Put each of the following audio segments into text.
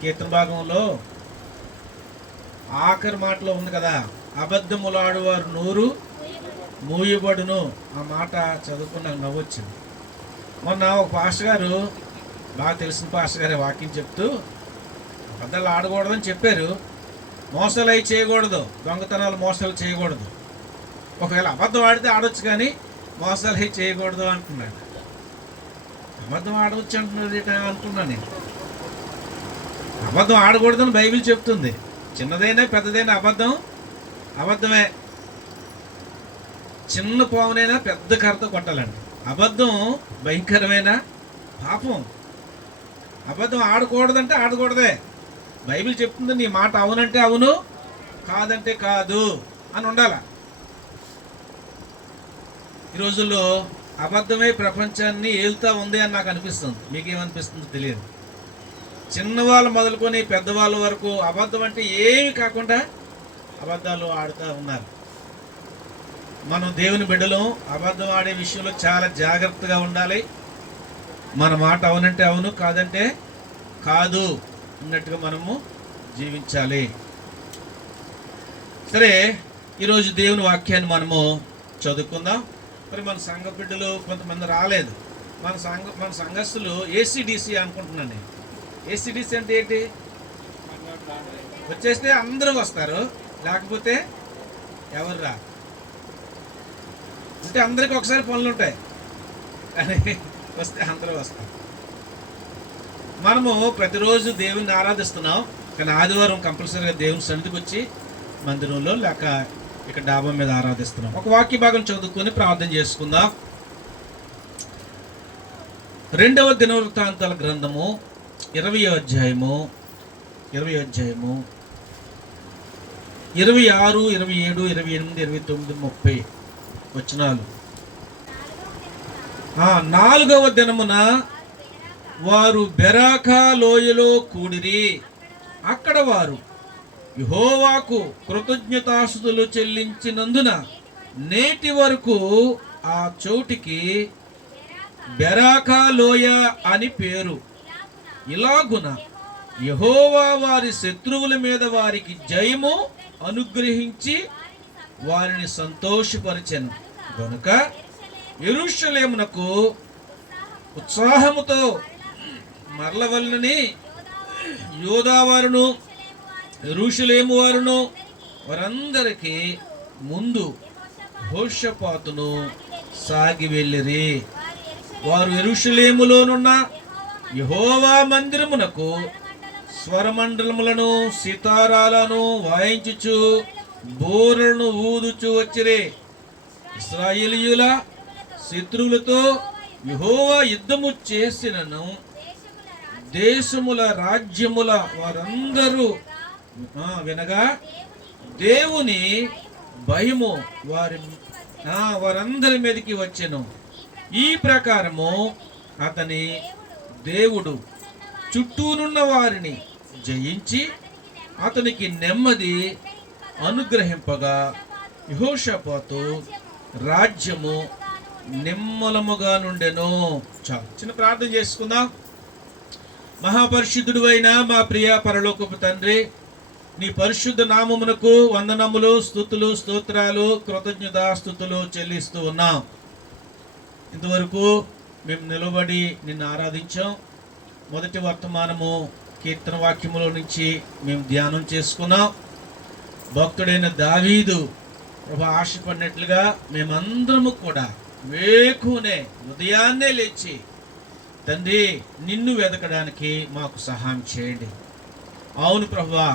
కీర్తన భాగంలో ఆఖరి మాటలో ఉంది కదా, అబద్ధములాడు వారు నోరు మూయబడును. ఆ మాట చదువుకుని నాకు నవ్వొచ్చింది. మొన్న ఒక పాస్టర్ గారు, బాగా తెలిసిన పాస్టర్ గారే వాక్యం చెప్తూ అబద్ధాలు ఆడకూడదని చెప్పారు. మోసాలు అవి చేయకూడదు, దొంగతనాలు మోసాలు చేయకూడదు. ఒకవేళ అబద్ధం ఆడితే ఆడొచ్చు కానీ మోసాలు అవి చేయకూడదు అంటున్నాడు. అబద్ధం ఆడవచ్చు అంటున్నది అనుకున్నాను నేను. అబద్ధం ఆడకూడదని బైబిల్ చెప్తుంది. చిన్నదైనా పెద్దదైనా అబద్ధమే. చిన్న పావునైనా పెద్ద కర్రతో కొట్టాలండి. అబద్ధం భయంకరమైన పాపం. అబద్ధం ఆడకూడదంటే ఆడకూడదే. బైబిల్ చెప్తుంది, నీ మాట అవునంటే అవును, కాదంటే కాదు అని ఉండాల. ఈ రోజుల్లో అబద్ధమే ప్రపంచాన్ని ఏలుతా ఉంది అని నాకు అనిపిస్తుంది. మీకేమనిపిస్తుందో తెలియదు. చిన్నవాళ్ళు మొదలుకొని పెద్దవాళ్ళ వరకు అబద్ధం అంటే ఏమి కాకుండా అబద్ధాలు ఆడుతూ ఉన్నారు. మనం దేవుని బిడ్డలు అబద్ధం ఆడే విషయంలో చాలా జాగ్రత్తగా ఉండాలి. మన మాట అవునంటే అవును, కాదంటే కాదు అన్నట్టుగా మనము జీవించాలి. సరే, ఈరోజు దేవుని వాక్యాన్ని మనము చదువుకుందాం. మరి మన సంఘ బిడ్డలు కొంతమంది రాలేదు. మన సంఘస్థులు ఏసీడీసీ అనుకుంటున్నాను నేను. ఏసీడీసీ అంటే ఏంటి? వచ్చేస్తే అందరూ వస్తారు, లేకపోతే ఎవరు రా. అంటే అందరికి ఒకసారి పనులు ఉంటాయి, కానీ వస్తే అందరూ వస్తారు. మనము ప్రతిరోజు దేవుని ఆరాధిస్తున్నాం, కానీ ఆదివారం కంపల్సరీగా దేవుని సన్నిధికి వచ్చి మందిరంలో లేక ఇక్కడ డాబా మీద ఆరాధిస్తున్నాం. ఒక వాక్య భాగం చదువుకొని ప్రార్థన చేసుకుందాం. 2వ దినవృత్తాంతాల గ్రంథము 20వ అధ్యాయము 26, 27, 28, 29, 30 వచనాలు. 4వ దినమున వారు బెరాకా లోయలో కూడిరి. అక్కడ వారు యెహోవాకు కృతజ్ఞతాస్తుతులు చెల్లించినందున నేటి వరకు ఆ చోటికి బెరాకా లోయ అని పేరు. ఇలాగున యెహోవా వారి శత్రువుల మీద వారికి జయము అనుగ్రహించి వారిని సంతోషపరిచెను గనుక యెరూషలేమునకు ఉత్సాహముతో మరలవలనని యూదా వారును యెరూషలేము వారును వారందరికీ ముందు యెహోషాపాతును సాగి వెళ్ళిరి. వారు యెరూషలేములోనున్న యెహోవా మందిరమునకు స్వరమండలములను సితారాలను వాయించుచు బూరలను ఊదుచు వచ్చిరి. ఇశ్రాయేలీయుల శత్రువులతో యెహోవా యుద్ధము చేసినను దేశముల రాజ్యముల వారందరూ వినగా దేవుని భయము వారందరి మీదకి వచ్చెను. ఈ ప్రకారము అతని దేవుడు చుట్టూనున్న వారిని జయించి అతనికి నెమ్మది అనుగ్రహింపగా యెహోషాపాతు రాజ్యము నిమ్మలముగా నుండెను. చాలు, చిన్న ప్రార్థన చేసుకుందాం. మహాపరిశుద్ధుడు అయిన మా ప్రియ పరలోకపు తండ్రి, నీ పరిశుద్ధ నామమునకు వందనములు, స్తుతులు, స్తోత్రాలు, కృతజ్ఞతాస్తుతులు చెల్లిస్తూ ఉన్నాం. ఇంతవరకు మేము నిలబడి నిన్ను ఆరాధించాం. మొదటి వర్తమానము కీర్తన వాక్యములో నుంచి మేము ధ్యానం చేసుకున్నాం. భక్తుడైన దావీదు ప్రభు ఆశపడినట్లుగా మేమందరము కూడా వేకునే ఉదయాన్నే లేచి తండ్రి నిన్ను వెతకడానికి మాకు సహాయం చేయండి. అవును ప్రభువా,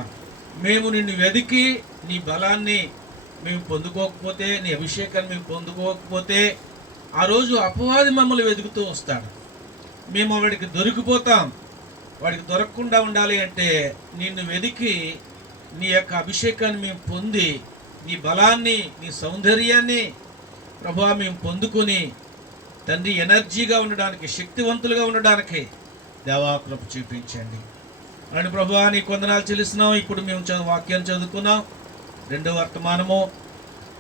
మేము నిన్ను వెతికి నీ బలాన్ని మేము పొందుకోకపోతే, నీ అభిషేకాన్ని మేము పొందుకోకపోతే ఆ రోజు అపవాది మమ్మల్ని వెతుకుతూ వస్తాడు. మేము వాడికి దొరికిపోతాం. వాడికి దొరకకుండా ఉండాలి అంటే నిన్ను వెతికి నీ యొక్క అభిషేకాన్ని మేము పొంది నీ బలాన్ని, నీ సౌందర్యాన్ని ప్రభువా మేము పొందుకొని తండ్రి ఎనర్జీగా ఉండడానికి, శక్తివంతులుగా ఉండడానికి దేవా కృప చూపించండి. అని ప్రభువా నీ కొందనాలు చెల్లిస్తున్నాం. ఇప్పుడు మేము వాక్యాన్ని చదువుకున్నాం. 2వ వర్తమానము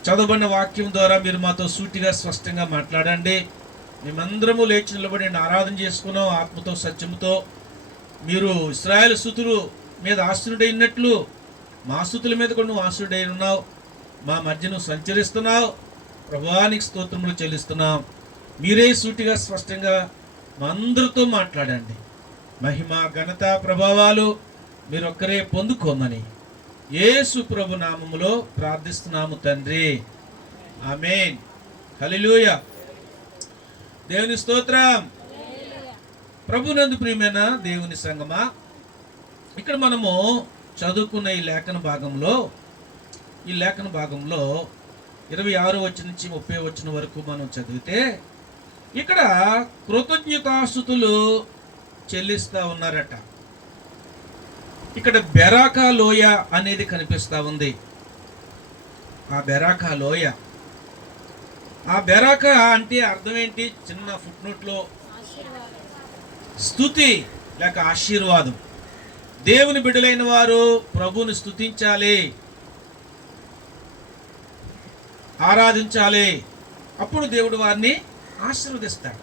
చదవబడిన వాక్యం ద్వారా మీరు మాతో సూటిగా స్పష్టంగా మాట్లాడండి. మేమందరము లేచి నిలబడి ఆరాధన చేసుకున్నాం. ఆత్మతో సత్యముతో మీరు ఇశ్రాయేలు స్తుతులు మీద ఆశ్రుడైనట్లు మా స్తుతుల మీద కూడా నువ్వు ఆశ్రుడై ఉన్నావు. మా మధ్య నువ్వు సంచరిస్తున్నావు. ప్రభువానికి స్తోత్రములు చెల్లిస్తున్నాం. మీరే సూటిగా స్పష్టంగా మా అందరితో మాట్లాడండి. మహిమ ఘనత ప్రభావాలు మీరొక్కరే పొందుకోమని యేసు ప్రభు నామములో ప్రార్థిస్తున్నాము తండ్రి. ఆమేన్. హల్లెలూయా. దేవుని స్తోత్రం. ప్రభునందు ప్రియమైన దేవుని సంగమా, ఇక్కడ మనము చదువుకున్న ఈ లేఖన భాగంలో 26 వచనం నుంచి 30 వచనం వరకు మనం చదివితే ఇక్కడ కృతజ్ఞతాస్తుతులు చెల్లిస్తా ఉన్నారట. ఇక్కడ బెరాకా లోయ అనేది కనిపిస్తా ఉంది. ఆ బెరాకా లోయ, ఆ బెరాకా అంటే అర్థం ఏంటి? చిన్న ఫుట్ నోట్లో స్తుతి లేక ఆశీర్వాదం. దేవుని బిడ్డలైన వారు ప్రభువుని స్తుతించాలి, ఆరాధించాలి. అప్పుడు దేవుడు వారిని ఆశీర్వదిస్తాడు.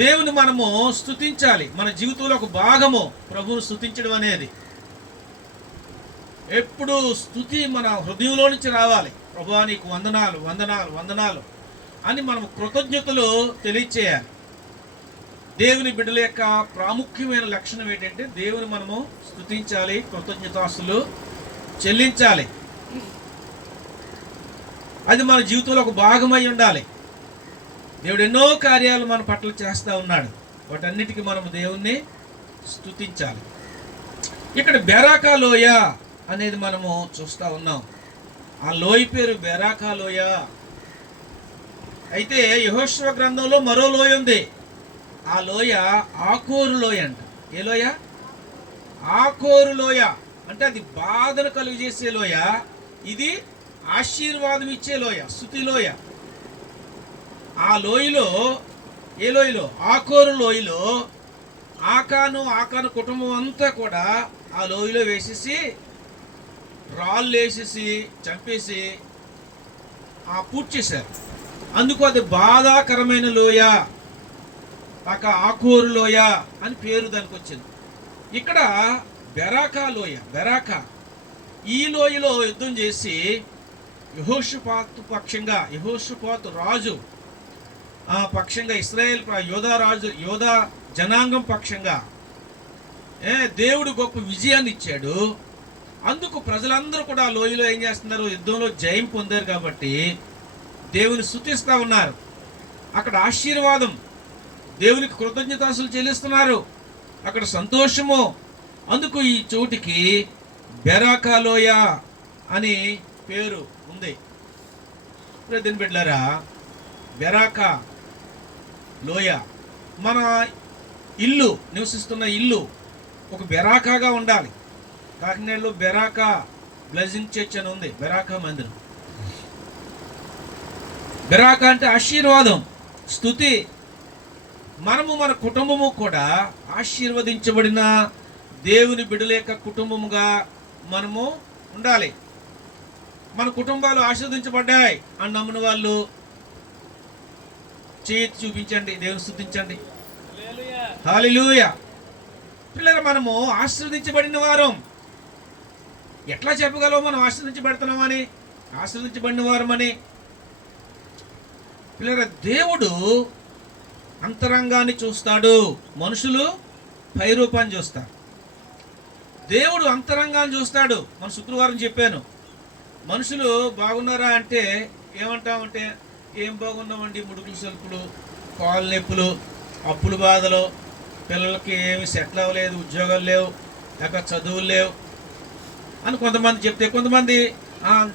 దేవుని మనము స్తుతించాలి. మన జీవితంలో ఒక భాగము ప్రభువును స్తుతించడం అనేది. ఎప్పుడు స్తుతి మన హృదయంలో నుంచి రావాలి. ప్రభువా నీకు వందనాలు వందనాలు వందనాలు అని మనం కృతజ్ఞతలు తెలియచేయాలి. దేవుని బిడ్డల యొక్క ప్రాముఖ్యమైన లక్షణం ఏంటంటే దేవుని మనము స్తుతించాలి, కృతజ్ఞతాస్తులు చెల్లించాలి. అది మన జీవితంలో ఒక భాగమై ఉండాలి. దేవుడు ఎన్నో కార్యాలు మన పట్ల చేస్తూ ఉన్నాడు. వాటన్నిటికీ మనము దేవుణ్ణి స్తుతించాలి. ఇక్కడ బెరాకా లోయ అనేది మనము చూస్తూ ఉన్నాం. ఆ లోయ పేరు బెరాకా లోయ. అయితే యెహోషువ గ్రంథంలో మరో లోయ ఉంది. ఆ లోయ ఆకోరు లోయ అంట. ఏ లోయ? ఆకోరు లోయ. అంటే అది బాధను కలుగు చేసే లోయ, ఇది ఆశీర్వాదం ఇచ్చే లోయ, స్తుతి లోయ. ఆ లోయలో, ఏ లోయలో? ఆకోరు లోయలో ఆకాను కుటుంబం అంతా కూడా ఆ లోయలో వేసేసి, రాళ్ళు వేసేసి చంపేసి పూర్తి చేశారు. అందుకు అది బాధాకరమైన లోయ, ఆకోరు లోయ అని పేరు దానికి వచ్చింది. ఇక్కడ బెరాకా లోయ, బెరాకా. ఈ లోయలో యుద్ధం చేసి యెహోషాపాతు పక్షంగా, యెహోషాపాతు రాజు ఆ పక్షంగా, ఇశ్రాయేల్ యోధా జనాంగం పక్షంగా దేవుడు గొప్ప విజయాన్ని ఇచ్చాడు. అందుకు ప్రజలందరూ కూడా లోయలో ఏం చేస్తున్నారు? యుద్ధంలో జయం పొందారు కాబట్టి దేవుని స్తుతిస్తూ ఉన్నారు. అక్కడ ఆశీర్వాదం, దేవునికి కృతజ్ఞతాస్తులు చెల్లిస్తున్నారు. అక్కడ సంతోషము. అందుకు ఈ చోటికి బెరాకా లోయ అని పేరు ఉంది. ప్రతిని బిడ్డలారా, బెరాకా లోయ, మన ఇల్లు, నివసిస్తున్న ఇల్లు ఒక బెరాకాగా ఉండాలి. కాకినాడలో బెరాకా బ్లెస్సింగ్ చర్చ్ అని ఉంది, బెరాకా మందిరం. బెరాకా అంటే ఆశీర్వాదం, స్తుతి. మనము మన కుటుంబము కూడా ఆశీర్వదించబడిన దేవుని బిడ్డల యొక్క కుటుంబముగా మనము ఉండాలి. మన కుటుంబాలు ఆశీర్వదించబడ్డాయి అని నమ్మిన వాళ్ళు చేతి చూపించండి, దేవుని స్తుతించండి. హల్లెలూయా. పిల్లలు, మనము ఆశీర్వదించబడిన వారం. ఎట్లా చెప్పగలవు మనం ఆశీర్వదించబడుతున్నామని, ఆశీర్వదించబడిన వారమని? పిల్లల, దేవుడు అంతరంగాన్ని చూస్తాడు, మనుషులు పైరూపాన్ని చూస్తారు. దేవుడు అంతరంగాన్ని చూస్తాడు. మన శుక్రవారం చెప్పాను, మనుషులు బాగున్నారా అంటే ఏమంటామంటే, ఏం బాగున్నామండి, ముడుకులు సలుపులు, కాళ్ళు నొప్పులు, అప్పులు బాధలు, పిల్లలకి ఏమి సెటిల్ అవ్వలేదు, ఉద్యోగాలు లేవు, లేక చదువులు లేవు అని కొంతమంది చెప్తే, కొంతమంది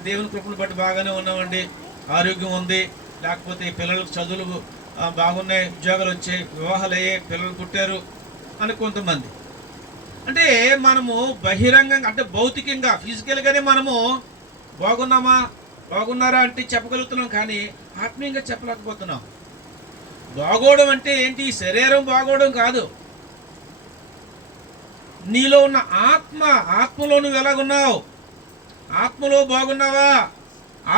దేవుని కృపను బట్టి బాగానే ఉన్నామండి, ఆరోగ్యం ఉంది, లేకపోతే పిల్లలకు చదువులు బాగున్నాయి, ఉద్యోగాలు వచ్చాయి, వివాహాలు అయ్యాయి, పిల్లలు పుట్టారు అని కొంతమంది. అంటే మనము బహిరంగంగా, అంటే భౌతికంగా, ఫిజికల్గానే మనము బాగున్నారా అంటే చెప్పగలుగుతున్నాం, కానీ ఆత్మీయంగా చెప్పలేకపోతున్నాం. బాగోవడం అంటే ఏంటి? శరీరం బాగోవడం కాదు, నీలో ఉన్న ఆత్మలో నువ్వు ఎలాగున్నావు? ఆత్మలో బాగున్నావా?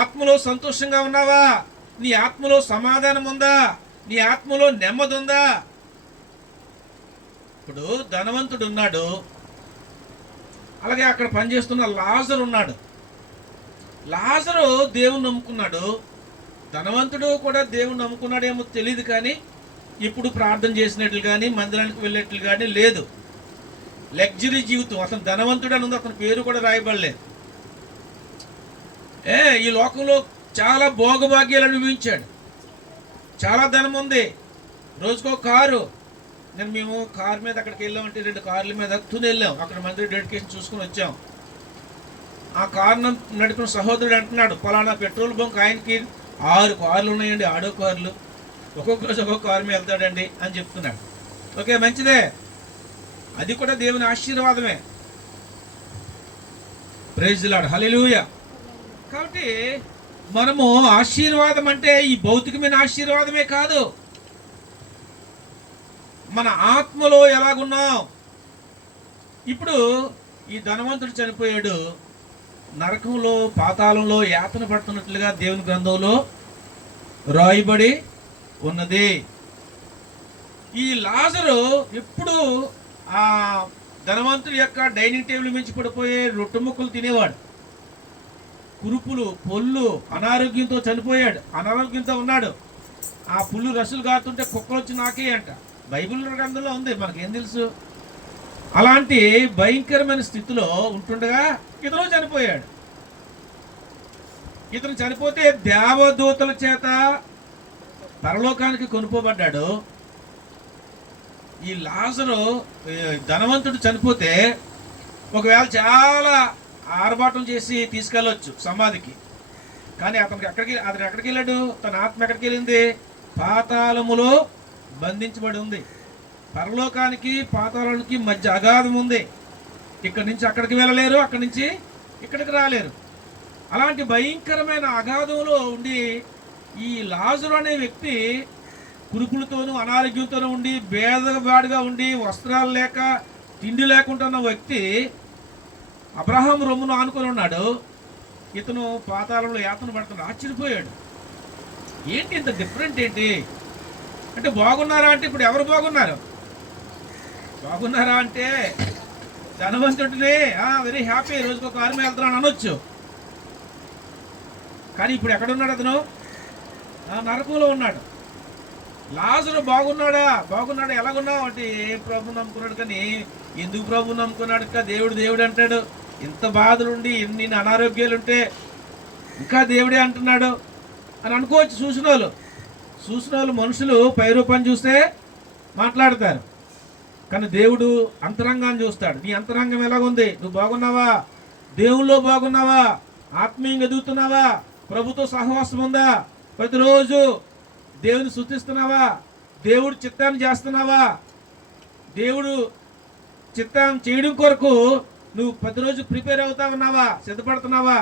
ఆత్మలో సంతోషంగా ఉన్నావా? నీ ఆత్మలో సమాధానం ఉందా? నీ ఆత్మలో నెమ్మది ఉందా? ఇప్పుడు ధనవంతుడు ఉన్నాడు, అలాగే అక్కడ పనిచేస్తున్న లాజరు ఉన్నాడు. లాజరు దేవుని నమ్ముకున్నాడు, ధనవంతుడు కూడా దేవుని నమ్ముకున్నాడేమో తెలియదు, కానీ ఇప్పుడు ప్రార్థన చేసినట్లు కానీ మందిరానికి వెళ్ళేట్లు కానీ లేదు. లగ్జరీ జీవితం. అతను ధనవంతుడు అని ఉంది, అతని పేరు కూడా రాయబడలేదు. ఈ లోకంలో చాలా భోగభాగ్యాలు అనుభవించాడు. చాలా ధనం ఉంది, రోజుకో కారు. మేము కారు మీద అక్కడికి వెళ్ళామంటే 2 కార్ల మీద తుని వెళ్ళాం. అక్కడ మందిర డెడికేషన్ చూసుకుని వచ్చాం. ఆ కారును నడిపిన సహోదరుడు అంటున్నాడు, పలానా పెట్రోల్ బంక్ ఆయనకి 6 కార్లు ఉన్నాయండి, ఆడో కార్లు, ఒక్కొక్క రోజు ఒక్కొక్క కారు మీద వెళ్తాడండి అని చెప్తున్నాడు. ఓకే, మంచిదే, అది కూడా దేవుని ఆశీర్వాదమే. ప్రైజ్ ది లార్డ్, హల్లెలూయా. కాబట్టి మనము ఆశీర్వాదం అంటే ఈ భౌతికమైన ఆశీర్వాదమే కాదు, మన ఆత్మలో ఎలాగున్నాం. ఇప్పుడు ఈ ధనవంతుడు చనిపోయాడు, నరకంలో పాతాళంలో యాతన పడుతున్నట్లుగా దేవుని గ్రంథంలో రాయబడి ఉన్నది. ఈ లాజరు ఎప్పుడు ఆ ధనవంతుడి యొక్క డైనింగ్ టేబుల్ మించి పడిపోయే రొట్టె ముక్కలు తినేవాడు. కురుపులు, పొల్లు, అనారోగ్యంతో చనిపోయాడు, అనారోగ్యంతో ఉన్నాడు. ఆ పుల్లు రసులు కారుతుంటే కుక్కలు వచ్చి నాకే అంట. బైబిల్ గ్రంథంలో ఉంది, మనకేం తెలుసు. అలాంటి భయంకరమైన స్థితిలో ఉంటుండగా ఇతను చనిపోయాడు. ఇతను చనిపోతే దేవదూతల చేత పరలోకానికి కొనుక్కోబడ్డాడు. ఈ లాజరు ధనవంతుడు చనిపోతే ఒకవేళ చాలా ఆర్భాటం చేసి తీసుకెళ్ళొచ్చు సమాధికి, కానీ అతను ఎక్కడికి వెళ్ళాడు? తన ఆత్మ ఎక్కడికి వెళ్ళింది? పాతాళములో బంధించబడి ఉంది. పరలోకానికి పాతాళానికి మధ్య అగాధం ఉంది. ఇక్కడి నుంచి అక్కడికి వెళ్ళలేరు, అక్కడి నుంచి ఇక్కడికి రాలేరు. అలాంటి భయంకరమైన అగాధంలో ఉండి ఈ లాజరు అనే వ్యక్తి కురుపులతోనూ అనారోగ్యంతోనూ ఉండి బేదబాటుగా ఉండి వస్త్రాలు లేక తిండి లేకుండా ఉన్న వ్యక్తి అబ్రహాం రొమ్మును ఆనుకొని ఉన్నాడు. ఇతను పాతాళంలో యాతన పడుతున్నాడు. ఆశ్చర్యపోయాడు, ఏంటి ఇంత డిఫరెంట్ ఏంటి అంటే. బాగున్నారా అంటే ఇప్పుడు ఎవరు బాగున్నారు? బాగున్నారా అంటే ధనవంతుడిని వెరీ హ్యాపీ, రోజుకు ఒక కారు మీద వెళ్తున్నాను అనొచ్చు. కానీ ఇప్పుడు ఎక్కడున్నాడు? అతను నరకంలో ఉన్నాడు. లాజరు బాగున్నాడా? ఎలాగున్నావు అంటే ఏ ప్రభు నమ్ముకున్నాడు. కానీ ఎందుకు ప్రభు నమ్ముకున్నాడు? దేవుడు అంటాడు. ఇంత బాధలుండి ఎన్ని అనారోగ్యాలు ఉంటే ఇంకా దేవుడే అంటున్నాడు అని అనుకోవచ్చు చూసిన వాళ్ళు మనుషులు పై రూపాన్ని చూస్తే మాట్లాడతారు, కానీ దేవుడు అంతరంగాన్ని చూస్తాడు. నీ అంతరంగం ఎలాగుంది? నువ్వు బాగున్నావా? దేవుల్లో బాగున్నావా? ఆత్మీయంగా ఎదుగుతున్నావా? ప్రభుతో సహవాసం ఉందా? ప్రతిరోజు దేవుని స్తుతిస్తున్నావా? దేవుడు చిత్తాన్ని చేస్తున్నావా? దేవుడు చిత్తం చేయడం కొరకు నువ్వు ప్రతిరోజు ప్రిపేర్ అవుతా ఉన్నావా? సిద్ధపడుతున్నావా?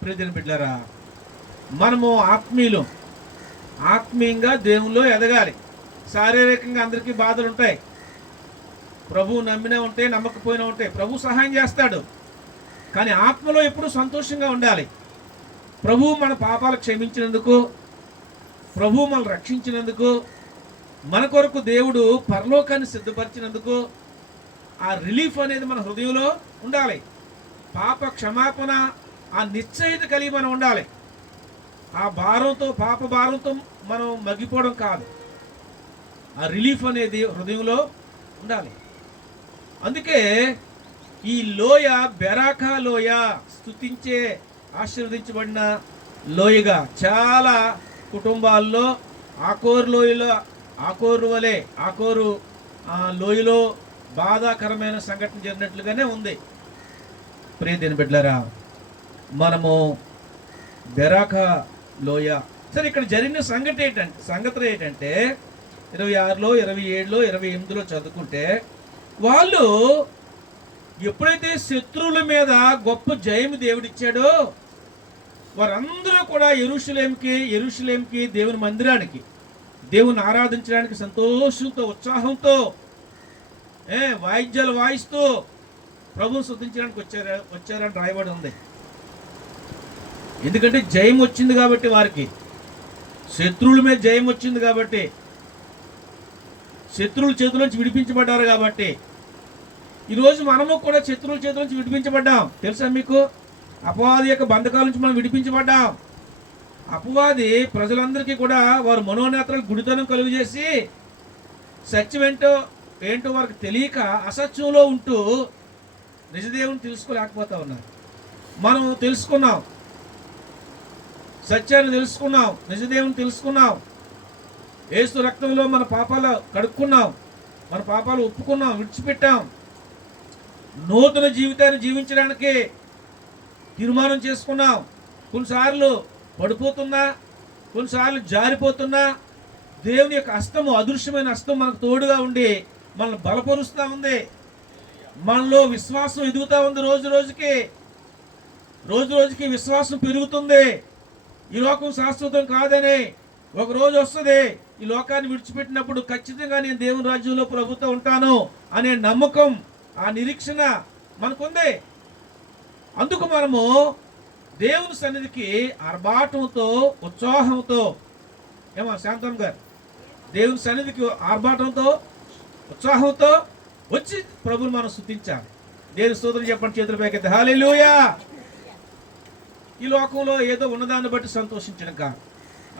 ప్రియమైన బిడ్డలారా, మనము ఆత్మీయంగా దేవుల్లో ఎదగాలి. శారీరకంగా అందరికీ బాధలు ఉంటాయి, ప్రభువు నమ్మినా ఉంటాయి, నమ్మకపోయినా ఉంటాయి. ప్రభు సహాయం చేస్తాడు, కానీ ఆత్మలో ఎప్పుడు సంతోషంగా ఉండాలి. ప్రభువు మన పాపాలు క్షమించినందుకు, ప్రభువు మనల్ని రక్షించినందుకు, మన కొరకు దేవుడు పరలోకాన్ని సిద్ధపరిచినందుకు ఆ రిలీఫ్ అనేది మన హృదయంలో ఉండాలి. పాప క్షమాపణ ఆ నిశ్చయిత కలిగి మనం ఉండాలి. ఆ పాప భారంతో మనం మగ్గిపోవడం కాదు, ఆ రిలీఫ్ అనేది హృదయంలో ఉండాలి. అందుకే ఈ లోయ బెరాకా లోయ, స్తుతించే ఆశీర్వదించబడిన లోయగా చాలా కుటుంబాల్లో ఆకోరు వలె లోయలో బాధాకరమైన సంఘటన జరిగినట్లుగానే ఉంది. ప్రియమైన బిడ్డలారా, మనము బెరాకా లోయ. సరే, ఇక్కడ జరిగిన సంగతులు ఏంటంటే 26లో 27లో 28లో చదువుకుంటే, వాళ్ళు ఎప్పుడైతే శత్రువుల మీద గొప్ప జయము దేవుడిచ్చాడో వారందరూ కూడా యెరూషలేముకి దేవుని మందిరానికి, దేవుని ఆరాధించడానికి సంతోషంతో ఉత్సాహంతో వాయిద్యాలు వాయిస్తూ ప్రభువును స్తుతించడానికి వచ్చారని రాయబడి ఉంది. ఎందుకంటే జయం వచ్చింది కాబట్టి, వారికి శత్రువుల మీద జయం వచ్చింది కాబట్టి. శత్రువుల చేతుల నుంచి విడిపించబడ్డారు కాబట్టి ఈరోజు మనము కూడా శత్రువుల చేతుల నుంచి విడిపించబడ్డాం. తెలుసా మీకు? అపవాది యొక్క బంధకాల నుంచి మనం విడిపించబడ్డాం. అపవాది ప్రజలందరికీ కూడా వారు మనోనేత్రాలు గుడితనం కలుగు చేసి సత్యం ఏంటో వారికి తెలియక అసత్యంలో ఉంటూ నిజదేవుని తెలుసుకోలేకపోతా ఉన్నారు. మనం తెలుసుకున్నాం, సత్యాన్ని తెలుసుకున్నాం, నిజదేవుని తెలుసుకున్నాం, యేసు రక్తంలో మన పాపాలు కడుక్కున్నాం, మన పాపాలు ఒప్పుకున్నాం, విడిచిపెట్టాం. నూతన జీవితాన్ని జీవించడానికి తీర్మానం చేసుకున్నాం. కొన్నిసార్లు పడిపోతున్నా, కొన్నిసార్లు జారిపోతున్నా దేవుని యొక్క హస్తము, అదృశ్యమైన హస్తం మనకు తోడుగా ఉండి మనల్ని బలపరుస్తూ ఉంది. మనలో విశ్వాసం ఎదుగుతూ ఉంది. రోజు రోజుకి విశ్వాసం పెరుగుతుంది. ఈ లోకం శాశ్వతం కాదని ఒక రోజు వస్తుంది. ఈ లోకాన్ని విడిచిపెట్టినప్పుడు ఖచ్చితంగా నేను దేవుని రాజ్యంలో ప్రభుత్వం ఉంటాను అనే నమ్మకం, ఆ నిరీక్షణ మనకుంది. అందుకు మనము దేవుని సన్నిధికి ఆర్భాటంతో, ఉత్సాహంతో, ఏమో శాంతం గారు, దేవుని సన్నిధికి ఆర్భాటంతో, ఉత్సాహంతో వచ్చి ప్రభుని మనం స్తుతించాలి. దేవుని స్తోత్రం చెప్పండి, చేతుల పైకి హల్లెలూయా. ఈ లోకంలో ఏదో ఉన్నదాన్ని బట్టి సంతోషించడం కాదు.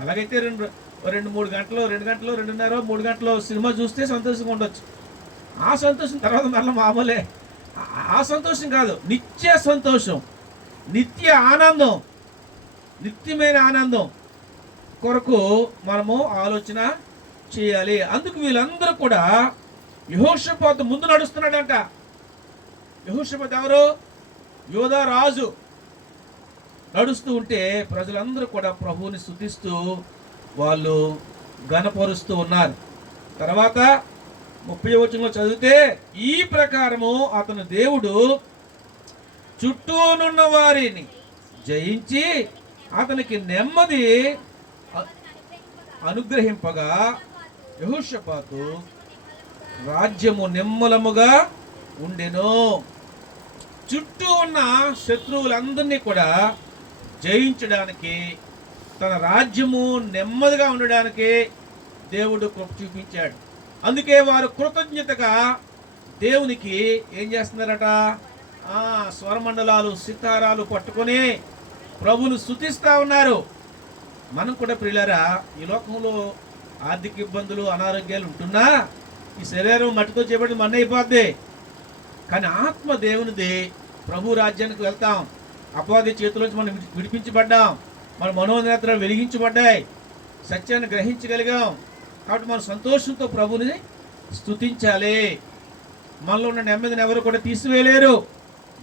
అలాగైతే 2-3 గంటలు, 2 గంటలు, 2:30, 3 గంటలు సినిమా చూస్తే సంతోషంగా ఉండొచ్చు. ఆ సంతోషం తర్వాత మళ్ళీ మామూలే. ఆ సంతోషం కాదు, నిత్య సంతోషం, నిత్య ఆనందం, నిత్యమైన ఆనందం కొరకు మనము ఆలోచన చేయాలి. అందుకు వీళ్ళందరూ కూడా యెహోషాపాతు ముందు నడుస్తున్నాడంట. యెహోషాపాతు ఎవరు? యోధా రాజు. నడుస్తూ ఉంటే ప్రజలందరూ కూడా ప్రభువుని స్తుతిస్తూ వాళ్ళు ఘనపరుస్తూ ఉన్నారు. తర్వాత 30వ వచనంలో చదివితే, ఈ ప్రకారము అతను దేవుడు చుట్టూనున్న వారిని జయించి అతనికి నెమ్మది అనుగ్రహింపగా యెహోషాపాతు రాజ్యము నిమ్మలముగా ఉండెను. చుట్టూ ఉన్న శత్రువులందరినీ కూడా జయించడానికి, తన రాజ్యము నెమ్మదిగా ఉండడానికి దేవుడు కృప చూపించాడు. అందుకే వారు కృతజ్ఞతగా దేవునికి ఏం చేస్తున్నారట? స్వరమండలాలు, సితారాలు పట్టుకొని ప్రభువును స్తుతిస్తూ ఉన్నారు. మనం కూడా ప్రియులారా, ఈ లోకంలో ఆర్థిక ఇబ్బందులు, అనారోగ్యాలు ఉంటున్నా ఈ శరీరం మట్టితో చేపట్టి మన్నైపోద్ది. కానీ ఆత్మ దేవునిది. ప్రభు రాజ్యానికి వెళ్తాం. అపవాది చేతిలోంచి మనం విడిపించబడ్డాం. మన మనోనేత్రాలు వెలిగించబడ్డాయి. సత్యాన్ని గ్రహించగలిగాం. కాబట్టి మన సంతోషంతో ప్రభుని స్తుతించాలి. మనలో ఉన్న నెమ్మదిని ఎవరు కూడా తీసివేయలేరు.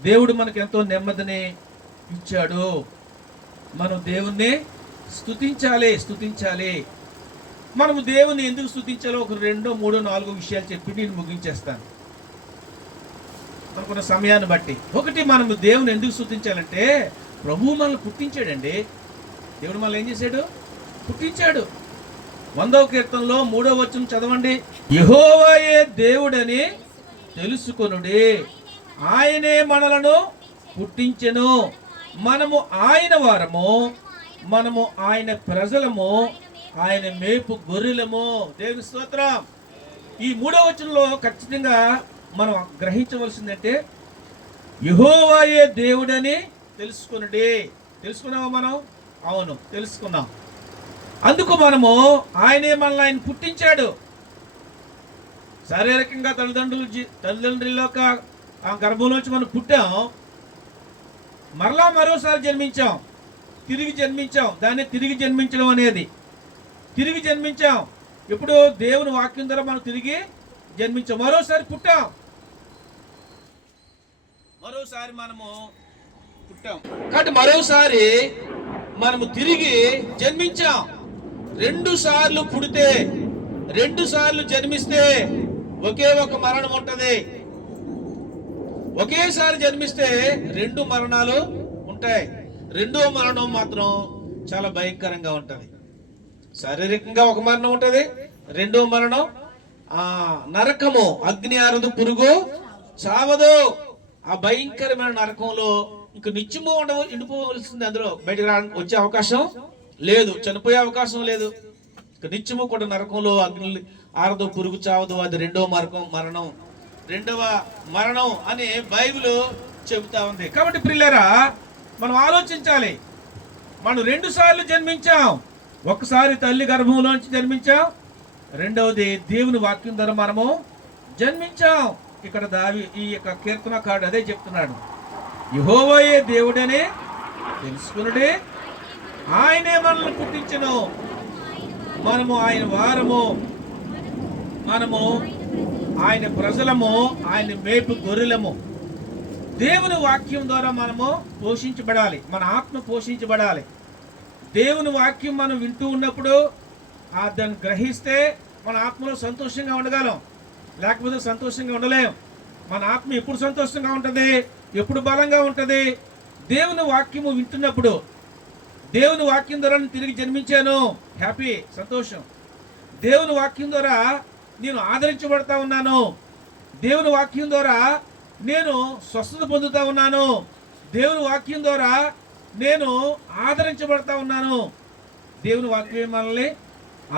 దేవుడు మనకు ఎంతో నెమ్మదిని ఇచ్చాడు. మనం దేవుణ్ణి స్తుతించాలి. మనము దేవుని ఎందుకు స్తుతించాలో ఒక 2, 3, 4 విషయాలు చెప్పి నేను ముగించేస్తాను అనుకున్న సమయాన్ని బట్టి. ఒకటి, మనము దేవుని ఎందుకు స్తుతించాలంటే ప్రభువు మనల్ని పుట్టించాడండి. దేవుడు మనల్ని ఏం చేశాడు? పుట్టించాడు. 100వ కీర్తనలో 3వ వచనం చదవండి. యెహోవాయే దేవుడని తెలుసుకొనుడి, ఆయనే మనలను పుట్టించెను, మనము ఆయన వారము, మనము ఆయన ప్రజలము, ఆయన మేపు గొర్రెలము. దేవుని స్తోత్రం. ఈ 3వ వచనంలో ఖచ్చితంగా మనం గ్రహించవలసిందంటే యెహోవాయే దేవుడని తెలుసుకునండి. తెలుసుకున్నామా మనం? అవును, తెలుసుకున్నాం. అందుకు మనము ఆయనే మనల్ని ఆయన పుట్టించాడు. శారీరకంగా తల్లిదండ్రుల ఆ గర్భంలోంచి మనం పుట్టాం. మరలా మరోసారి జన్మించాం, తిరిగి జన్మించాం. దాన్ని తిరిగి జన్మించడం అనేది. తిరిగి జన్మించాం. ఇప్పుడు దేవుని వాక్యం ద్వారా మనం తిరిగి జన్మించాం. మరోసారి పుట్టాం. మరోసారి మనము పుట్టాం కాబట్టి మరోసారి మనము తిరిగి జన్మించాం. 2 సార్లు పుడితే, 2 సార్లు జన్మిస్తే ఒకే ఒక మరణం ఉంటది. ఒకేసారి జన్మిస్తే 2 మరణాలు ఉంటాయి. 2వ మరణం మాత్రం చాలా భయంకరంగా ఉంటది. శారీరకంగా ఒక మరణం ఉంటది. 2వ మరణం నరకము. అగ్ని ఆరదు, పురుగు చావదు. ఆ భయంకరమైన నరకంలో ఇంక నిత్యము ఎండిపోవలసింది. అందులో బయటకు వచ్చే అవకాశం లేదు, చనిపోయే అవకాశం లేదు. ఇక నిత్యము కూడా నరకంలో ఆరదు పురుగు చావదు, అది రెండవ మరణం అని బైబిల్ చెబుతా ఉంది. కాబట్టి ప్రియులారా, మనం ఆలోచించాలి. మనం 2 సార్లు జన్మించాం. ఒకసారి తల్లి గర్భంలోంచి జన్మించాం, రెండవది దేవుని వాక్యం ద్వారా మనము జన్మించాం. ఇక్కడ ఈ యొక్క కీర్తనకారుడు అదే చెప్తున్నాడు. యెహోవాయే దేవుడని తెలుసుకునుడే, ఆయనే మనల్ని పుట్టించెను, మనము ఆయన వారము, మనము ఆయన ప్రజలము, ఆయన మేపు గొర్రెలము. దేవుని వాక్యం ద్వారా మనము పోషించబడాలి, మన ఆత్మ పోషించబడాలి. దేవుని వాక్యం మనం వింటూ ఉన్నప్పుడు దాన్ని గ్రహిస్తే మన ఆత్మలో సంతోషంగా ఉండగలం, లేకపోతే సంతోషంగా ఉండలేం. మన ఆత్మ ఎప్పుడు సంతోషంగా ఉంటుంది, ఎప్పుడు బలంగా ఉంటుంది? దేవుని వాక్యము వింటున్నప్పుడు. దేవుని వాక్యం ద్వారా నేను తిరిగి జన్మించాను, హ్యాపీ, సంతోషం. దేవుని వాక్యం ద్వారా నేను ఆదరించబడతా ఉన్నాను, దేవుని వాక్యం ద్వారా నేను స్వస్థత పొందుతా ఉన్నాను, దేవుని వాక్యం ద్వారా నేను ఆదరించబడతా ఉన్నాను. దేవుని వాక్యం మనల్ని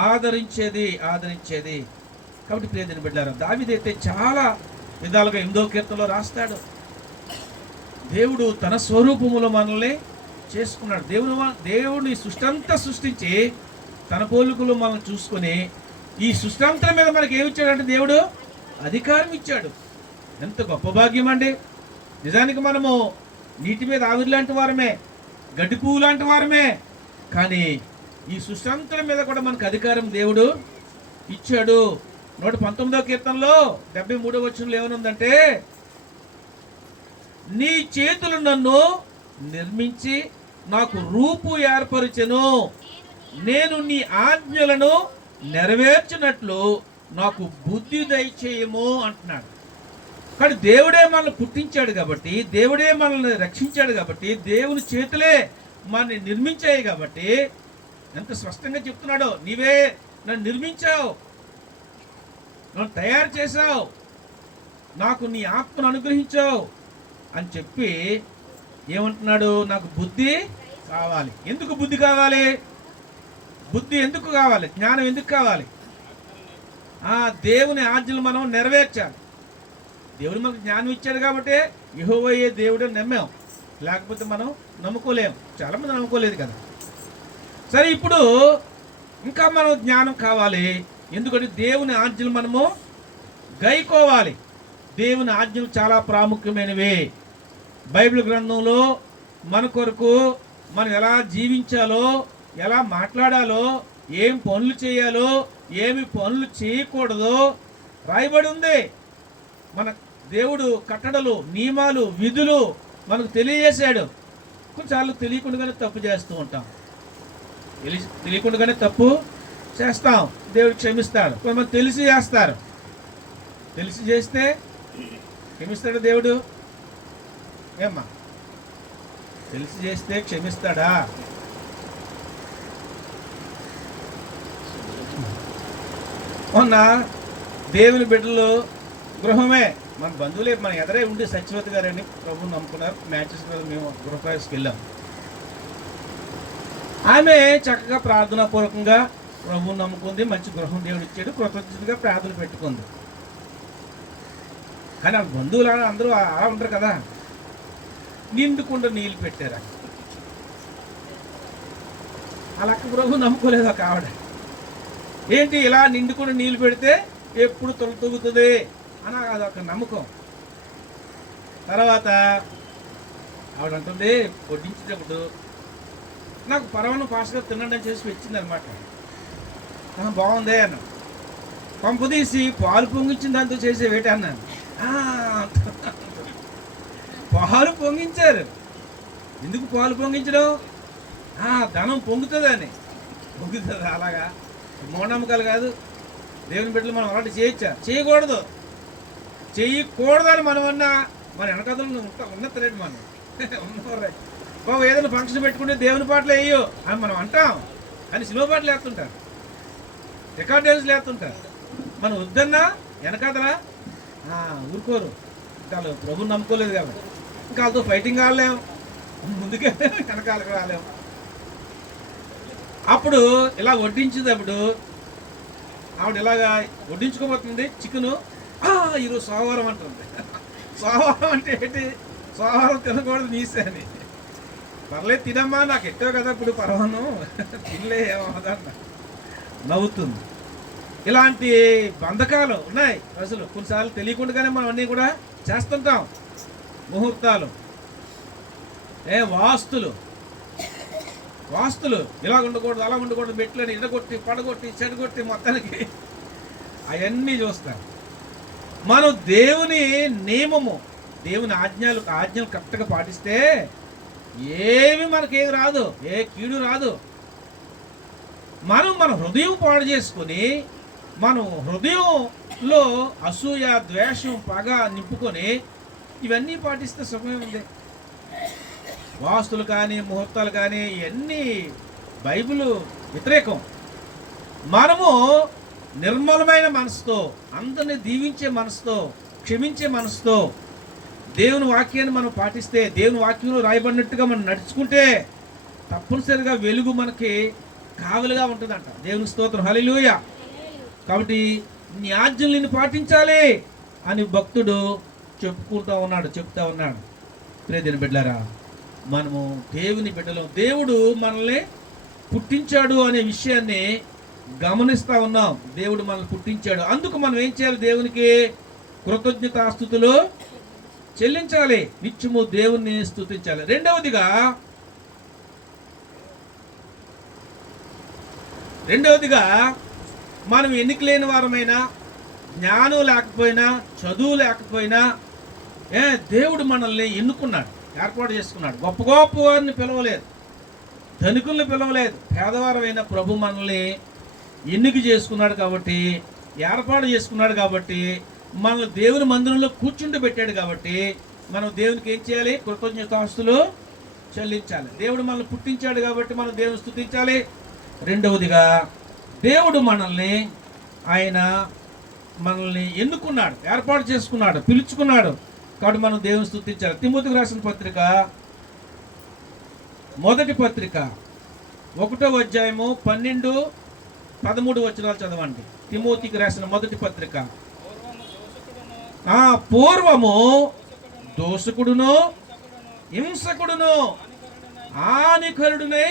ఆదరించేది. కాబట్టి ప్రియమైన బిడ్డలారా, దావీదైతే చాలా విధాలుగా 8వ కీర్తనలో రాస్తాడు, దేవుడు తన స్వరూపములో మనల్ని చేసుకున్నాడు. దేవుని సృష్టి అంతా సృష్టించి తన పోలికలు మనం చూసుకొని ఈ సృష్టి అంతా మీద మనకి ఏమి ఇచ్చాడంటే దేవుడు అధికారం ఇచ్చాడు. ఎంత గొప్ప భాగ్యం అండి. నిజానికి మనము నీటి మీద ఆవిరి లాంటి వారమే, గడ్డి పువ్వు లాంటి వారమే, కానీ ఈ సృష్టి అంతా మీద కూడా మనకు అధికారం దేవుడు ఇచ్చాడు. 119వ కీర్తనలో 73వ వచనంలో ఏమనుందంటే, నీ చేతులు నన్ను నిర్మించి నాకు రూపు ఏర్పరిచెను, నేను నీ ఆజ్ఞలను నెరవేర్చినట్లు నాకు బుద్ధి దయచేయము అంటున్నాడు. కానీ దేవుడే మనల్ని పుట్టించాడు కాబట్టి, దేవుడే మనల్ని రక్షించాడు కాబట్టి, దేవుని చేతులే మనల్ని నిర్మించాయి కాబట్టి ఎంత స్పష్టంగా చెప్తున్నాడో, నీవే నన్ను నిర్మించావు, నన్ను తయారు చేశావు, నాకు నీ ఆత్మను అనుగ్రహించావు అని చెప్పి ఏమంటున్నాడు, నాకు బుద్ధి కావాలి. ఎందుకు బుద్ధి కావాలి? బుద్ధి ఎందుకు కావాలి? జ్ఞానం ఎందుకు కావాలి? దేవుని ఆజ్ఞలు మనం నెరవేర్చాలి. దేవుడు మనకు జ్ఞానం ఇచ్చాడు కాబట్టి యెహోవాయే దేవుడు నమ్మాం, లేకపోతే మనం నమ్ముకోలేము. చాలామంది నమ్ముకోలేదు కదా. సరే, ఇప్పుడు ఇంకా మనం జ్ఞానం కావాలి. ఎందుకంటే దేవుని ఆజ్ఞలు మనము గైకోవాలి. దేవుని ఆజ్ఞలు చాలా ప్రాముఖ్యమైనవి. బైబిల్ గ్రంథంలో మన కొరకు మనం ఎలా జీవించాలో, ఎలా మాట్లాడాలో, ఏం పనులు చేయాలో, ఏమి పనులు చేయకూడదో రాయబడి ఉంది. మన దేవుడు కట్టడలు, నియమాలు, విధులు మనకు తెలియజేశాడు. కొన్నిసార్లు తెలియకుండానే తప్పు చేస్తూ ఉంటాం, తెలియకుండానే తప్పు చేస్తాం, దేవుడు క్షమిస్తాడు. కొంతమంది తెలిసి చేస్తారు, తెలిసి చేస్తే క్షమిస్తాడు దేవుడు? ఏమ్మా, తెలిసి చేస్తే క్షమిస్తాడా? మొన్న దేవుని బిడ్డలు గృహమే, మన బంధువులే, మన ఎదరే ఉండి సత్యవతి గారని ప్రభుని నమ్ముకున్నారు. మ్యాచెస్ మేము గృహప్రవేశకి వెళ్ళాం. ఆమె చక్కగా ప్రార్థనాపూర్వకంగా ప్రభుని నమ్ముకుంది, మంచి గృహం దేవుడు ఇచ్చాడు, కృతజ్ఞతగా ప్రార్థన పెట్టుకుంది. కానీ ఆ బంధువులు అందరూ అలా ఉంటారు కదా, నిండుకుండా నీళ్ళు పెట్టారు. అలా ప్రభు నమ్ముకోలేదు ఒక ఆవిడ. ఏంటి ఇలా నిండుకుండా నీళ్ళు పెడితే ఎప్పుడు తొలుతుంది అని అదొక నమ్మకం. తర్వాత ఆవిడ అంటుంది, వడ్డించేటప్పుడు నాకు పరవను ఫాస్ట్గా తినండి అని చేసి వచ్చింది అనమాట. బాగుందే అన్న. పంపదీసి పాలు పొంగించిన దాంతో చేసే వేట అన్నాను. పాలు పొంగించారు. ఎందుకు పాలు పొంగించడం? ధనం పొంగుతుందని. పొంగుతుంది. అలాగా మూఢనమ్మకాలు కాదు. దేవుని బిడ్డలు మనం అలాంటి చేయొచ్చా? చేయకూడదు. చేయకూడదని మనం అన్నా మన వెనకథలు ఉన్నట్టు మనం బాబు ఏదైనా ఫంక్షన్ పెట్టుకుంటే దేవుని పాటలు వేయో అని మనం అంటాం, కానీ సినిమా పాటలు వేస్తుంటారు, రికార్డ్ డ్యాన్స్లు వేస్తుంటారు. మనం వద్దన్నా వెనకాదలా ఊరుకోరు. ఇంకా ప్రభుని నమ్ముకోలేదు కాబట్టి ఇంకా వాళ్ళతో ఫైటింగ్ ఆడలేము, ముందుకే వెనకాలకు రాలేము. అప్పుడు ఇలా వడ్డించేటప్పుడు ఆవిడ ఇలాగా వడ్డించుకోబోతుంది చికెను. ఈరోజు సోమవారం అంటుంది. సోమవారం అంటే ఏంటి? సోమవారం తినకూడదు నీసే అని. పర్లేదు తినమ్మా, నాకు ఎట్టో కదా ఇప్పుడు పర్వాను, తినలే ఏమవుదన్న నవ్వుతుంది. ఇలాంటి బంధకాలు ఉన్నాయి అసలు. కొన్నిసార్లు తెలియకుండానే మనం అన్నీ కూడా చేస్తుంటాం. ముహూర్తాలు, వాస్తులు ఇలా ఉండకూడదు, అలా ఉండకూడదు, మెట్లని ఇడగొట్టి పడగొట్టి చెడగొట్టి మొత్తానికి అవన్నీ చూస్తాం. మనం దేవుని నియమము, దేవుని ఆజ్ఞలు కరెక్ట్గా పాటిస్తే ఏమి మనకేది రాదు, ఏ కీడు రాదు. మన హృదయం పాడు చేసుకొని, మనం హృదయంలో అసూయ, ద్వేషం, పగ నింపుకొని ఇవన్నీ పాటిస్తే సుఖమే ఉంది. వాస్తులు కానీ ముహూర్తాలు కానీ ఇవన్నీ బైబిల్ వ్యతిరేకం. మనము నిర్మలమైన మనసుతో, అందరిని దీవించే మనసుతో, క్షమించే మనసుతో దేవుని వాక్యాన్ని మనం పాటిస్తే, దేవుని వాక్యంలో రాయబడినట్టుగా మనం నడుచుకుంటే తప్పనిసరిగా వెలుగు మనకి కావలిగా ఉంటుందంట. దేవుని స్తోత్రం, హల్లెలూయా. కాబట్టి నీ ఆజ్ఞలను పాటించాలి అని భక్తుడు చెప్తా ఉన్నాడు. ప్రియమైన బిడ్డలారా, మనము దేవుని బిడ్డలు, దేవుడు మనల్ని పుట్టించాడు అనే విషయాన్ని గమనిస్తూ ఉన్నాం. దేవుడు మనల్ని పుట్టించాడు, అందుకు మనం ఏం చేయాలి? దేవునికి కృతజ్ఞతాస్తుతులు చెల్లించాలి, నిత్యము దేవుణ్ణి స్తుతించాలి. రెండవదిగా మనం ఎన్నిక లేని వారమైనా, జ్ఞానం లేకపోయినా, చదువు లేకపోయినా దేవుడు మనల్ని ఎన్నుకున్నాడు, ఏర్పాటు చేసుకున్నాడు. గొప్ప గొప్ప వారిని పిలవలేదు, ధనికుల్ని పిలవలేదు. పేదవారమైన ప్రభు మనల్ని ఎన్నిక చేసుకున్నాడు కాబట్టి, ఏర్పాటు చేసుకున్నాడు కాబట్టి, మనల్ని దేవుని మందిరంలో కూర్చుండి పెట్టాడు కాబట్టి మనం దేవునికి ఏం చేయాలి? కృతజ్ఞతాస్తులు చెల్లించాలి. దేవుడు మనల్ని పుట్టించాడు కాబట్టి మనం దేవుని స్తుతించాలి. రెండవదిగా దేవుడు ఆయన మనల్ని ఎన్నుకున్నాడు, ఏర్పాటు చేసుకున్నాడు, పిలుచుకున్నాడు కాబట్టి మనం దేవుని స్తుతించాలి. తిమోతికి రాసిన పత్రిక, మొదటి పత్రిక 1వ అధ్యాయము 12-13 వచనాలు చదవండి. తిమోతికి రాసిన మొదటి పత్రిక. పూర్వము దోషకుడును, హింసకుడును, హానికరుడునై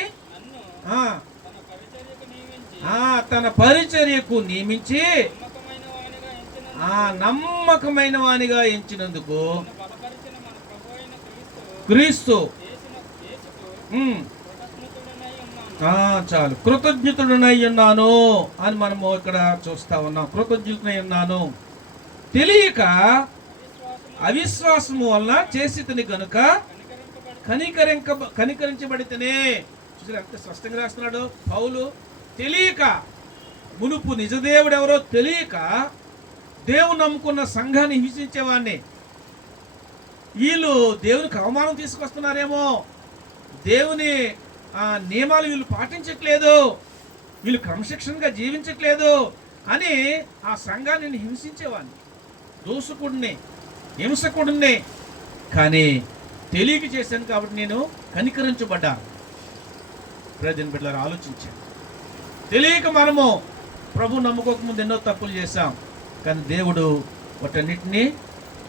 తన పరిచర్యకు నియమించి నమ్మకమైన వానిగా ఎంచినందుకు క్రీస్తు చాలు, కృతజ్ఞతుడనై ఉన్నాను అని మనము ఇక్కడ చూస్తా ఉన్నాం. కృతజ్ఞతుడనై ఉన్నాను, తెలియక అవిశ్వాసము వలన చేసితిని గనుక కనికరించబడితేనే. చూసారు ఎంత స్పష్టంగా రాస్తున్నాడు పౌలు. తెలియక, మునుపు నిజదేవుడు ఎవరో తెలియక దేవుని నమ్ముకున్న సంఘాన్ని హింసించేవాడిని. వీళ్ళు దేవునికి అవమానం తీసుకొస్తున్నారేమో, దేవుని నియమాలు వీళ్ళు పాటించట్లేదు, వీళ్ళు క్రమశిక్షణగా జీవించట్లేదు అని ఆ సంఘాన్ని హింసించేవాడిని, దోషకుడిని, హింసకుడిని. కానీ తెలియక చేశాను కాబట్టి నేను కనికరించబడ్డాను. ప్రజల బిడ్డలారా, ఆలోచించాను. తెలియక మనము ప్రభు నమ్ముకోకముందు ఎన్నో తప్పులు చేశాం, కానీ దేవుడు వాటన్నిటినీ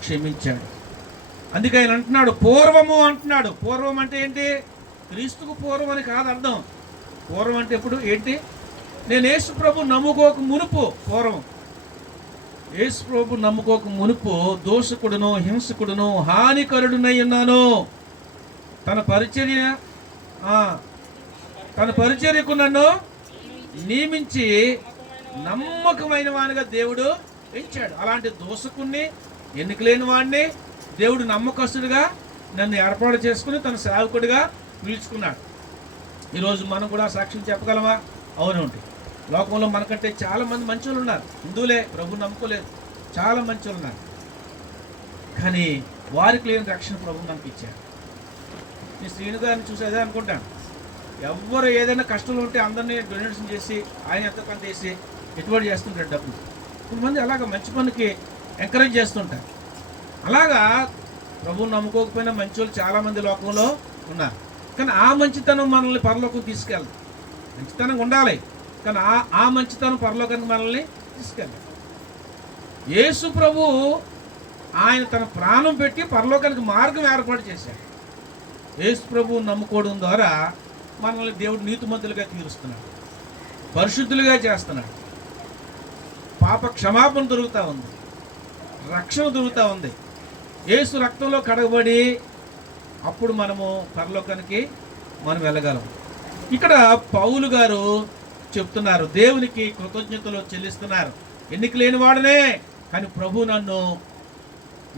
క్షమించాడు. అందుకే ఆయన అంటున్నాడు పూర్వము అంటున్నాడు. పూర్వం అంటే ఏంటి? క్రీస్తుకు పూర్వం అని కాదు అర్థం. పూర్వం అంటే ఎప్పుడు ఏంటి? నేను యేసు ప్రభు నమ్ముకోక మునుపు. పూర్వం యేసు ప్రభు నమ్ముకోక మునుపు దోషకుడును, హింసకుడును, హానికరుడునై ఉన్నాను. తన పరిచర్యకు నన్ను నియమించి నమ్మకమైన వానిగా దేవుడు ఎంచాడు. అలాంటి దోషకుణ్ణి, ఎన్నికలేని వాడిని దేవుడు నమ్మకస్తుడిగా నన్ను ఏర్పాటు చేసుకుని తన సేవకుడిగా పిలుచుకున్నాడు. ఈరోజు మనం కూడా సాక్ష్యం చెప్పగలమా? అవునండి. లోకంలో మనకంటే చాలామంది మంచోళ్ళు ఉన్నారు. హిందువులే, ప్రభు నమ్ముకోలేదు, చాలా మంచోళ్ళు ఉన్నారు. కానీ వారికి లేని రక్షణ ప్రభు మనకి ఇచ్చారు. నేను శ్రీను గారిని చూసి అదే అనుకుంటాను. ఎవరు ఏదైనా కష్టంలో ఉంటే అందరినీ డొనేషన్ చేసి, ఆయన ఎంత కొంత వేసి ఎటువంటి చేస్తుంటారు డబ్బులు. కొంతమంది అలాగ మంచి పనికి ఎంకరేజ్ చేస్తుంటారు. అలాగా ప్రభువు నమ్ముకోకపోయినా మంచోళ్ళు చాలామంది లోకంలో ఉన్నారు. కానీ ఆ మంచితనం మనల్ని పరలోకం తీసుకెళ్ళదు. మంచితనం ఉండాలి, కానీ ఆ మంచితనం పరలోకానికి మనల్ని తీసుకెళ్ళాడు. యేసు ప్రభు ఆయన తన ప్రాణం పెట్టి పరలోకానికి మార్గం ఏర్పాటు చేశాడు. యేసు ప్రభువు నమ్ముకోవడం ద్వారా మనల్ని దేవుడు నీతిమంతులుగా తీరుస్తున్నాడు, పరిశుద్ధులుగా చేస్తున్నాడు. పాప క్షమాపణ దొరుకుతూ ఉంది, రక్షణ దొరుకుతూ ఉంది. యేసు రక్తంలో కడగబడి అప్పుడు మనము పరలోకానికి మనం వెళ్ళగలం. ఇక్కడ పౌలు గారు చెప్తున్నారు, దేవునికి కృతజ్ఞతలు చెల్లిస్తున్నారు. ఎన్నిక లేని వాడనే, కానీ ప్రభు నన్ను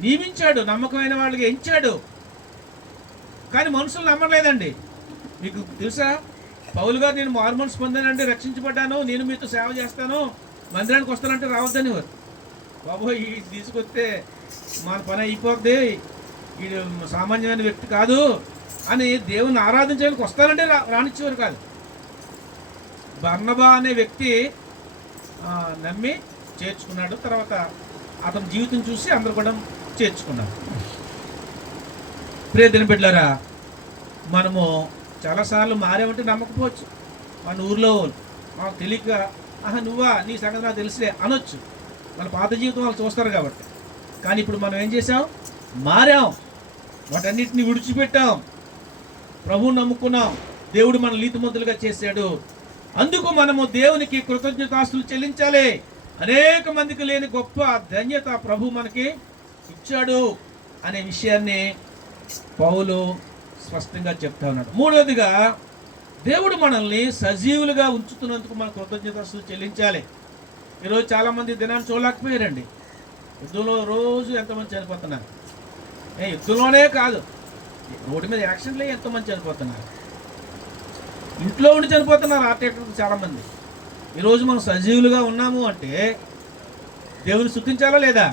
నియమించాడు, నమ్మకమైన వాళ్ళకి ఎంచాడు. కానీ మనుషులు నమ్మలేదండి. మీకు తెలుసా, పౌలు గారు నేను మారు మనసు పొందానండి, రక్షించబడ్డాను, నేను మీతో సేవ చేస్తాను, మందిరానికి వస్తానంటే రావద్దని వారు. బాబోయ్ ఈ తీసుకొస్తే మన పని అయిపోద్ది, ఈ సామాన్యమైన వ్యక్తి కాదు అని దేవుని ఆరాధించడానికి వస్తానంటే రానిచ్చేవారు కాదు. బర్నబా అనే వ్యక్తి నమ్మి చేర్చుకున్నాడు. తర్వాత అతని జీవితం చూసి అందరూ కూడా చేర్చుకున్నారు. ప్రియమైన బిడ్డలారా, మనము చాలాసార్లు మారేమంటే నమ్మకపోవచ్చు. మన ఊర్లో మాకు తెలియక నువ్వా, నీ సంగతి నాకు తెలిసిలే అనొచ్చు. మన పాత జీవితం వాళ్ళు చూస్తారు కాబట్టి. కానీ ఇప్పుడు మనం ఏం చేసాం? మారాం, వాటన్నిటిని విడిచిపెట్టాం, ప్రభువుని నమ్ముకున్నాం, దేవుడు మన నీతిమంతులుగా చేశాడు. అందుకు మనము దేవునికి కృతజ్ఞతాస్తులు చెల్లించాలి. అనేక మందికి లేని గొప్ప ధన్యత ప్రభు మనకి ఇచ్చాడు అనే విషయాన్ని పౌలు స్పష్టంగా చెప్తా ఉన్నాడు. మూడవదిగా, దేవుడు మనల్ని సజీవులుగా ఉంచుతున్నందుకు మన కృతజ్ఞతాస్తులు చెల్లించాలి. ఈరోజు చాలామంది దినాన్ని చూడలేకపోయారండి. యుద్ధంలో రోజు ఎంతమంది చనిపోతున్నారు. యుద్ధంలోనే కాదు, రోడ్డు మీద యాక్సిడెంట్లే ఎంతోమంది చనిపోతున్నారు. ఇంట్లో ఉండి చనిపోతున్నారు హార్ట్ అటాక్ చాలామంది. ఈరోజు మనం సజీవులుగా ఉన్నాము అంటే దేవుని స్తుతించాలా లేదా?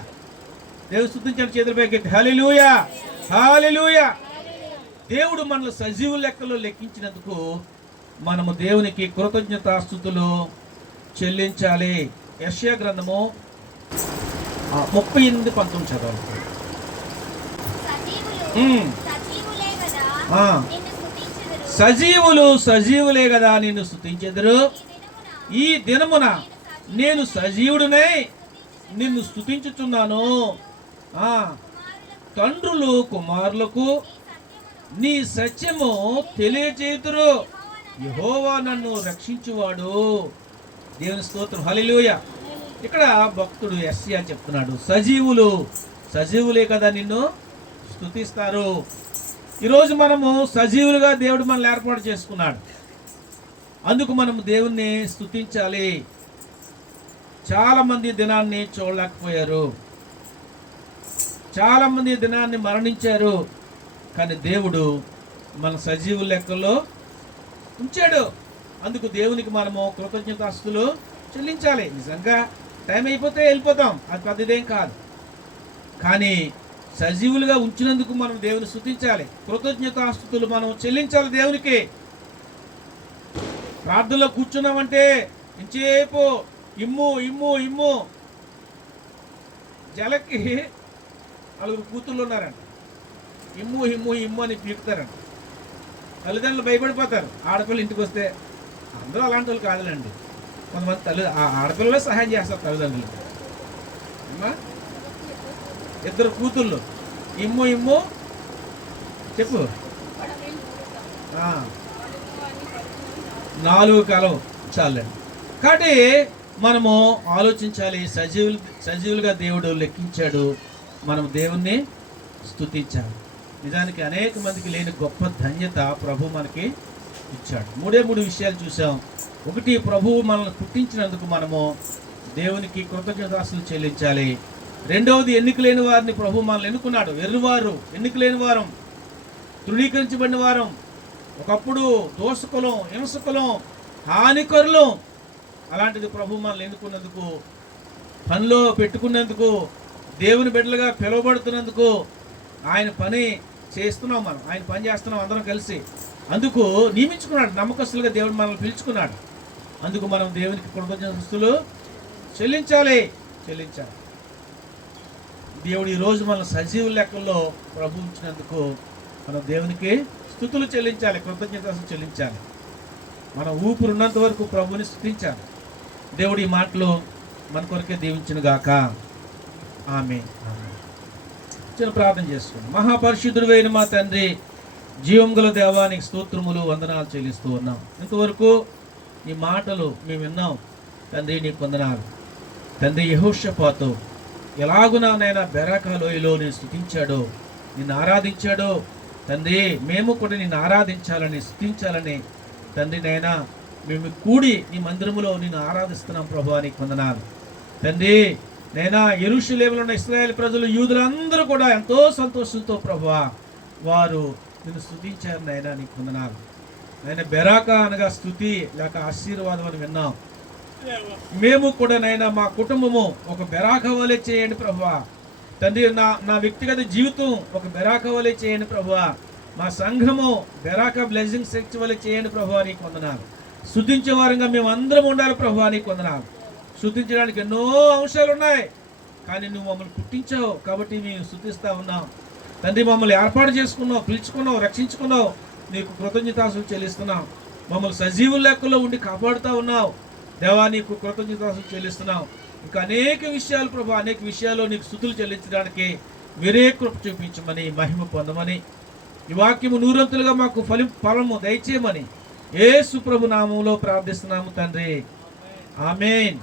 దేవుని స్తుతించండి, చేతుల పైకి ఎత్తి హల్లెలూయా, హల్లెలూయా. దేవుడు మనల్ని సజీవు లెక్కలో లెక్కించినందుకు మనము దేవునికి కృతజ్ఞతాస్తుతులు చెల్లించాలి. యెషయా గ్రంథము 38:19 చదవాలి. సజీవులే కదా నిన్ను స్తుతించెదరు. ఈ దినమున నేను సజీవుడినై నిన్ను స్తుతించుచున్నాను. తండ్రులు కుమారులకు నీ సత్యము తెలియచేతురు. యెహోవా నన్ను రక్షించువాడు. దేవుని స్తోత్రం, హల్లెలూయా. ఇక్కడ భక్తుడు యెషయా చెప్తున్నాడు, సజీవులే కదా నిన్ను స్తుతిస్తారు. ఈరోజు మనము సజీవులుగా దేవుడు మనల్ని ఏర్పాటు చేసుకున్నాడు. అందుకు మనము దేవుణ్ణి స్తుతించాలి. చాలామంది దినాన్ని చూడలేకపోయారు, చాలామంది దినాన్ని మరణించారు. కానీ దేవుడు మన సజీవుల లెక్కల్లో ఉంచాడు. అందుకు దేవునికి మనము కృతజ్ఞతాస్తులు చెల్లించాలి. నిజంగా టైం అయిపోతే వెళ్ళిపోతాం, అది పెద్దదేం కాదు. కానీ సజీవులుగా ఉంచినందుకు మనం దేవుని స్తుతించాలి, కృతజ్ఞతాస్తుతులు మనం చెల్లించాలి దేవునికి. ప్రార్థనలో కూర్చున్నామంటే ఇంచేపు ఇమ్ము ఇమ్ము ఇమ్ము. జలకి 4 కూతుళ్ళు ఉన్నారంట, ఇమ్ము ఇమ్ము ఇమ్ము అని పీకుతారంట. తల్లిదండ్రులు భయపడిపోతారు ఆడపిల్ల ఇంటికి వస్తే. అందరూ అలాంటి వాళ్ళు కాదులేండి, కొంతమంది ఆడపిల్లలే సహాయం చేస్తారు తల్లిదండ్రులకి. అమ్మా 2 కూతుళ్ళు ఇమ్ము ఇమ్ము చెప్పు. 4 కాలం చాలండి. కాబట్టి మనము ఆలోచించాలి, సజీవులుగా దేవుడు లెక్కించాడు, మనం దేవుణ్ణి స్తుతించాలి. నిజానికి అనేక మందికి లేని గొప్ప ధన్యత ప్రభు మనకి ఇచ్చాడు. 3 విషయాలు చూసాం. ఒకటి, ప్రభువు మనల్ని పుట్టించినందుకు మనము దేవునికి కృతజ్ఞతాస్తులు చెల్లించాలి. రెండవది, ఎన్నిక లేని వారిని ప్రభు మనల్ని ఎన్నుకున్నాడు. ఎర్రువారు, ఎన్నిక లేని వారం, తృణీకరించబడిన వారం, ఒకప్పుడు దోషకులం, హింసకులం, హానికరులం. అలాంటిది ప్రభు మనల్ని ఎన్నుకున్నందుకు, పనిలో పెట్టుకున్నందుకు, దేవుని బిడ్డలుగా పిలువబడుతున్నందుకు, ఆయన పని చేస్తున్నాం, మనం ఆయన పని చేస్తున్నాం అందరం కలిసి. అందుకు నియమించుకున్నాడు, నమ్మకస్తులుగా దేవుడు మనల్ని పిలుచుకున్నాడు. అందుకు మనం దేవునికి కృతజ్ఞతలు చెల్లించాలి. దేవుడు ఈరోజు మన సజీవ లెక్కల్లో ప్రభు ఉంచినందుకు మనం దేవునికి స్తుతులు చెల్లించాలి, కృతజ్ఞతలు చెల్లించాలి. మనం ఊపిరి ఉన్నంత వరకు ప్రభుని స్తుతించాలి. దేవుడు ఈ మాటలు మన కొరకే దీవించును గాక. ఆమేన్. చిన్న ప్రార్థన చేసుకుందాం. మహాపరిశుద్ధుడైన మా తండ్రి, జీవం గల దేవానికి స్తోత్రములు, వందనాలు చెల్లిస్తూ ఉన్నాం. ఇంతవరకు ఈ మాటలు మేము విన్నాం తండ్రి, నీకు వందనాలు తండ్రి. యెహోషాపాతు ఎలాగునైనా బెరాకా లోయలో నేను స్తుతించాడో, నిన్ను ఆరాధించాడో తండ్రి, మేము కూడా నిన్ను ఆరాధించాలని, స్తుతించాలని తండ్రి నైనా మేము కూడి నీ మందిరములో నిన్ను ఆరాధిస్తున్నాం ప్రభువా, నీకు వందనాలు తండ్రి. నైనా యెరూషలేములో ఉన్న ఇశ్రాయేల్ ప్రజలు, యూదులందరూ కూడా ఎంతో సంతోషంతో ప్రభువా వారు నిన్ను స్తుతించారు నైనా, నీకు వందనాలు నైనా. బెరాకా అనగా స్తుతి లేక ఆశీర్వాదం అని విన్నాం. మేము కూడా నైనా మా కుటుంబము ఒక బెరాకా వలె చేయండి ప్రభువా తండ్రి. నా వ్యక్తిగత జీవితం ఒక బెరాకా వలె చేయండి ప్రభువా. మా సంఘము బెరాకా బ్లెస్సింగ్ చర్చ్ వలె చేయండి ప్రభువా, నీకు వందనాలు. స్తుతించే వారంగా మేము అందరం ఉండాలి ప్రభువా, నీకు వందనాలు. స్తుతించడానికి ఎన్నో అంశాలు ఉన్నాయి, కానీ నువ్వు మమ్మల్ని పుట్టించావు కాబట్టి మేము స్తుతిస్తా ఉన్నాం తండ్రి. మమ్మల్ని ఏర్పాటు చేసుకున్నావు, పిలుచుకున్నావు, రక్షించుకున్నావు, నీకు కృతజ్ఞతాస్తులు చెల్లిస్తున్నాం. మమ్మల్ని సజీవుల లెక్కలో ఉండి కాపాడుతూ ఉన్నావు దేవా, నీకు కృతజ్ఞతాస్తులు చెల్లిస్తున్నాం. ఇంకా అనేక విషయాలు ప్రభు, అనేక విషయాల్లో నీకు స్తుతులు చెల్లించడానికి మీరే కృప చూపించమని, మహిమ పొందమని, ఈ వాక్యము నూరంతులుగా మాకు ఫలము దయచేయమని యేసు ప్రభు నామములో ప్రార్థిస్తున్నాము తండ్రి. ఆమేన్.